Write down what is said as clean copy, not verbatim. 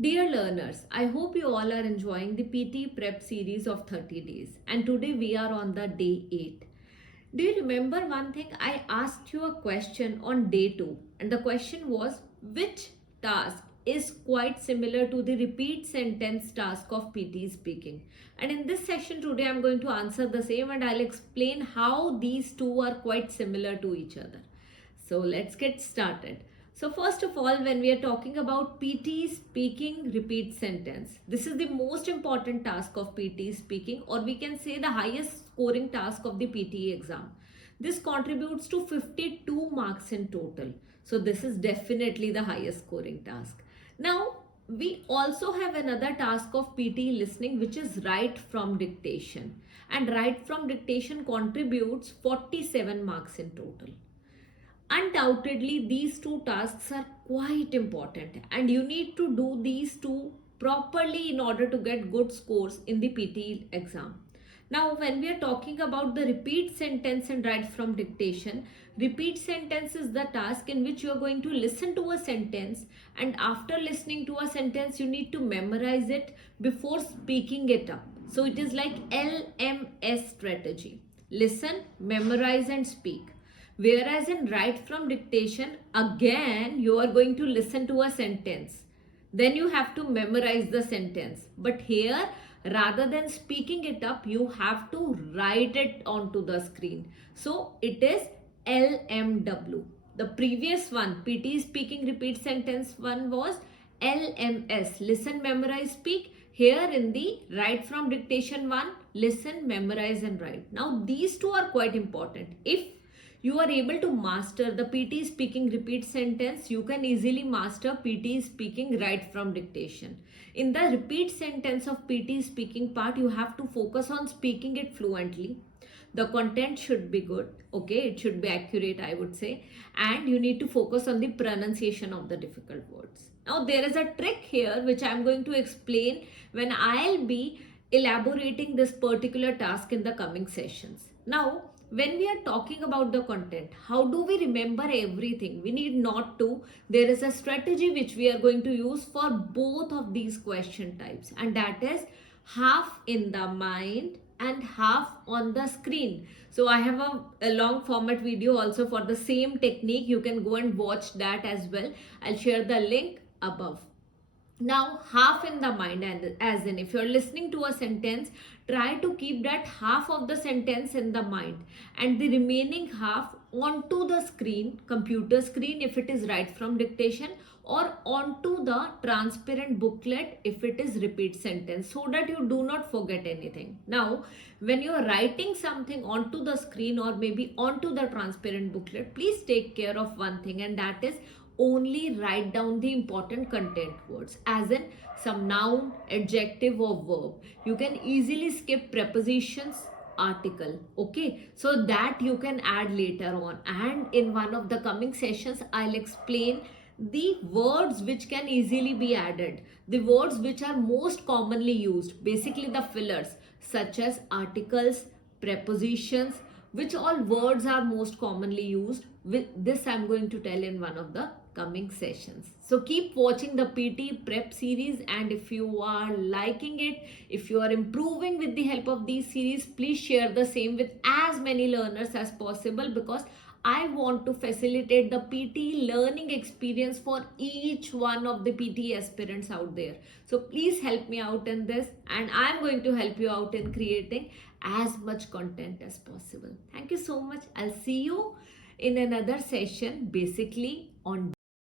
Dear learners, I hope you all are enjoying the PTE Prep series of 30 days, and today we are on the day 8. Do you remember one thing? I asked you a question on day 2, and the question was which task is quite similar to the repeat sentence task of PTE speaking. And in this session today I'm going to answer the same, and I'll explain how these two are quite similar to each other. So let's get started. So first of all, when we are talking about PTE speaking repeat sentence, this is the most important task of PTE speaking, or we can say the highest scoring task of the PTE exam. This contributes to 52 marks in total. So this is definitely the highest scoring task. Now, we also have another task of PTE listening, which is write from dictation. And write from dictation contributes 47 marks in total. Undoubtedly, these two tasks are quite important, and you need to do these two properly in order to get good scores in the PTE exam. Now, when we are talking about the repeat sentence and write from dictation, repeat sentence is the task in which you are going to listen to a sentence, and after listening to a sentence, you need to memorize it before speaking it up. So it is like LMS strategy. Listen, memorize and speak. Whereas in write from dictation, again you are going to listen to a sentence. Then you have to memorize the sentence. But here, rather than speaking it up, you have to write it onto the screen. So it is LMW. The previous one, PTE speaking repeat sentence one, was LMS, listen, memorize, speak. Here in the write from dictation one, listen, memorize and write. Now these two are quite important. If you are able to master the PTE speaking repeat sentence, you can easily master PTE speaking write from dictation. In the repeat sentence of PTE speaking part, you have to focus on speaking it fluently. The content should be good, okay, it should be accurate, I would say, and you need to focus on the pronunciation of the difficult words. Now there is a trick here which I am going to explain when I'll be elaborating this particular task in the coming sessions. Now, when we are talking about the content, how do we remember everything? We need not to. There is a strategy which we are going to use for both of these question types, and that is half in the mind and half on the screen. So I have a long format video also for the same technique. You can go and watch that as well. I'll share the link above. Now, half in the mind, and as in if you're listening to a sentence, try to keep that half of the sentence in the mind and the remaining half onto the screen, computer screen if it is write from dictation, or onto the transparent booklet if it is repeat sentence, so that you do not forget anything. Now, when you are writing something onto the screen or maybe onto the transparent booklet, please take care of one thing, and that is only write down the important content words, as in some noun, adjective or verb. You can easily skip prepositions, article, okay, so that you can add later on. And in one of the coming sessions, I'll explain the words which can easily be added, the words which are most commonly used, basically the fillers such as articles, prepositions, which all words are most commonly used. With this I'm going to tell in one of the coming sessions. So keep watching the PTE prep series, and if you are liking it, if you are improving with the help of these series, please share the same with as many learners as possible, because I want to facilitate the PTE learning experience for each one of the PTE aspirants out there. So please help me out in this, and I'm going to help you out in creating as much content as possible. Thank you so much. I'll see you in another session, basically on